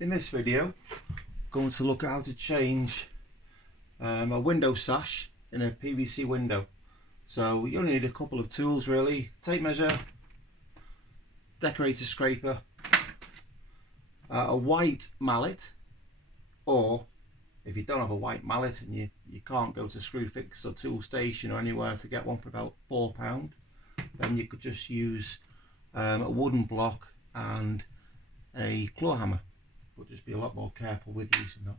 In this video, I'm going to look at how to change a window sash in a PVC window. So you only need a couple of tools really: tape measure, decorator scraper, a white mallet, or if you don't have a white mallet and you can't go to Screwfix or Tool Station or anywhere to get one for about £4, then you could just use a wooden block and a claw hammer, but just be a lot more careful with using them.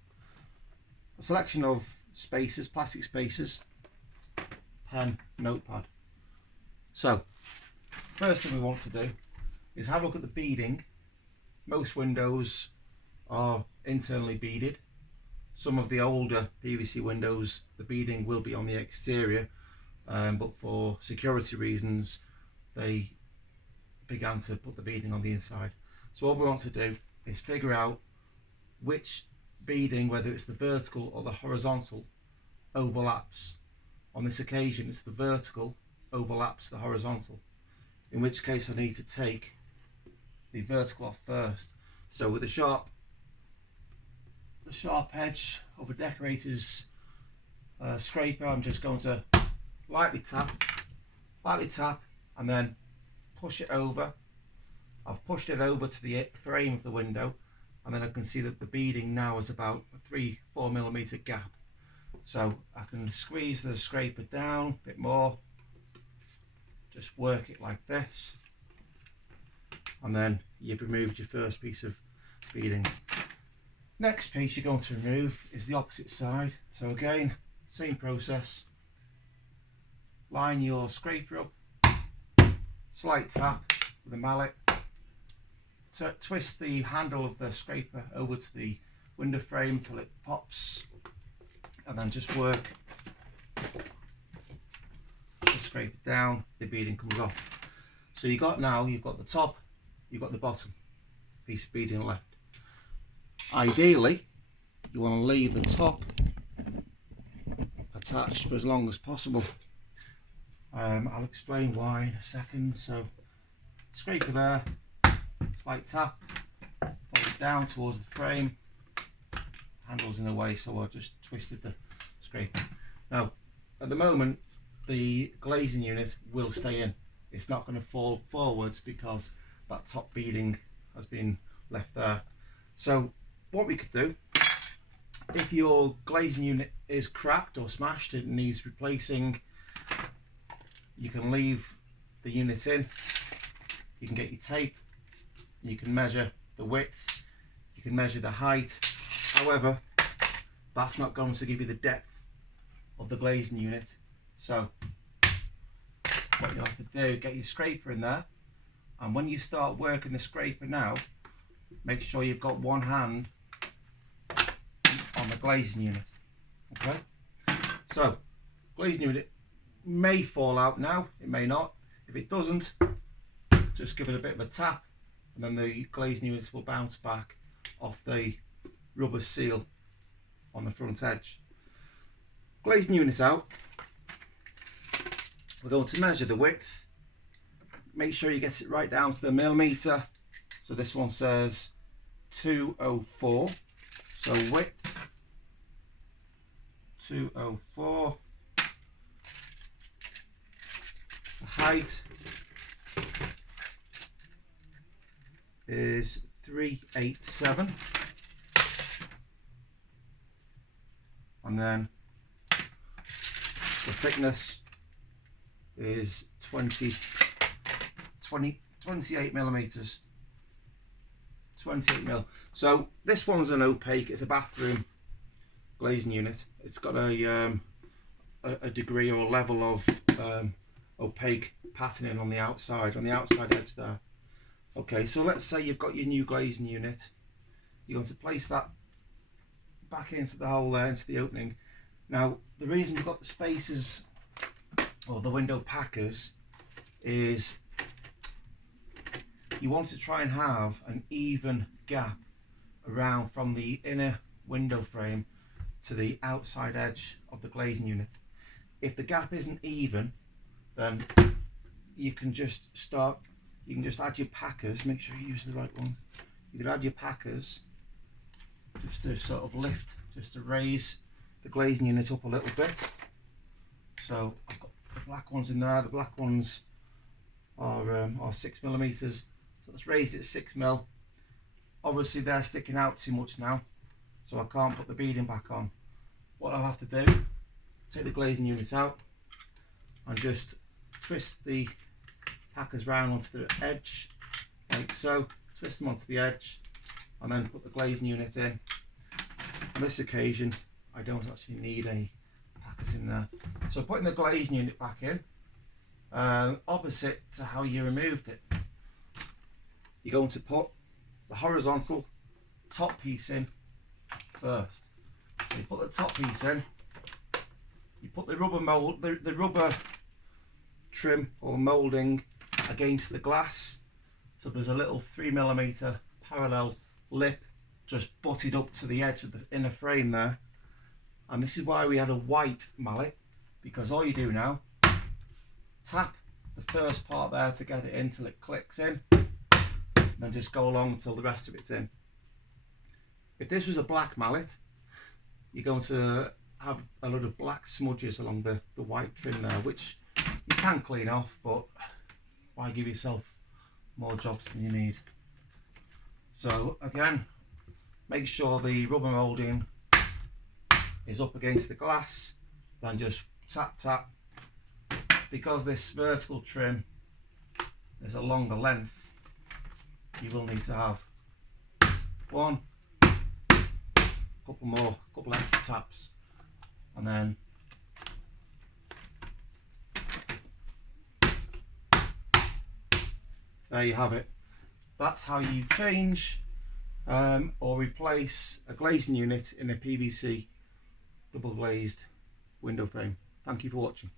A selection of spacers, plastic spacers, pen, notepad. So first thing we want to do is have a look at the beading. Most windows are internally beaded. Some of the older PVC windows, the beading will be on the exterior, but for security reasons they began to put the beading on the inside. So what we want to do is figure out which beading, whether it's the vertical or the horizontal, overlaps. On this occasion it's the vertical overlaps the horizontal, in which case I need to take the vertical off first. So with the sharp edge of a decorator's scraper, I'm just going to lightly tap and then push it over. I've pushed it over to the frame of the window, and then I can see that the beading now is about a 3-4 millimeter gap. So I can squeeze the scraper down a bit more, just work it like this, and then you've removed your first piece of beading. Next piece you're going to remove is the opposite side. So again, same process. Line your scraper up, slight tap with a mallet, twist the handle of the scraper over to the window frame till it pops, and then just work the scraper down, the beading comes off. So you've got the top, you've got the bottom piece of beading left. Ideally you want to leave the top attached for as long as possible. I'll explain why in a second. So scraper there, slight tap, pull it down towards the frame, handle's in the way, so I just twisted the scraper. Now at the moment the glazing unit will stay in, it's not going to fall forwards because that top beading has been left there. So what we could do, if your glazing unit is cracked or smashed and needs replacing, you can leave the unit in, you can get your tape, you can measure the width, you can measure the height. However, that's not going to give you the depth of the glazing unit. So what you have to do, get your scraper in there, and when you start working the scraper now, make sure you've got one hand on the glazing unit. Okay, so glazing unit may fall out now, it may not. If it doesn't, just give it a bit of a tap, and then the glazing units will bounce back off the rubber seal on the front edge. Glazing units out, we're going to measure the width. Make sure you get it right down to the millimeter. So this one says 204, so width 204, the height is 387, and then the thickness is 28 millimeters. 28 mil. So this one's an opaque, it's a bathroom glazing unit. It's got a degree or a level of opaque patterning on the outside edge there. Okay, so let's say you've got your new glazing unit. You're going to place that back into the hole there, into the opening. Now the reason we've got the spacers or the window packers is you want to try and have an even gap around from the inner window frame to the outside edge of the glazing unit. If the gap isn't even, then you can just add your packers. Make sure you use the right ones. You can add your packers just to sort of lift, just to raise the glazing unit up a little bit. So I've got the black ones in there. The black ones are 6mm. So let's raise it 6mm. Obviously they're sticking out too much now, so I can't put the beading back on. What I'll have to do, take the glazing unit out and just twist the packers round onto the edge, like so. Twist them onto the edge and then put the glazing unit in. On this occasion, I don't actually need any packers in there. So putting the glazing unit back in, opposite to how you removed it, you're going to put the horizontal top piece in first. So you put the top piece in, you put the rubber mold, the rubber trim or moulding against the glass. So there's a little 3mm parallel lip just butted up to the edge of the inner frame there. And this is why we had a white mallet, because all you do now, tap the first part there to get it in till it clicks in, then just go along until the rest of it's in. If this was a black mallet, you're going to have a lot of black smudges along the white trim there, which you can clean off, but why give yourself more jobs than you need? So again, make sure the rubber moulding is up against the glass, then just tap tap. Because this vertical trim is a longer length, you will need to have one, couple extra taps, and then there you have it. That's how you change or replace a glazing unit in a PVC double glazed window frame. Thank you for watching.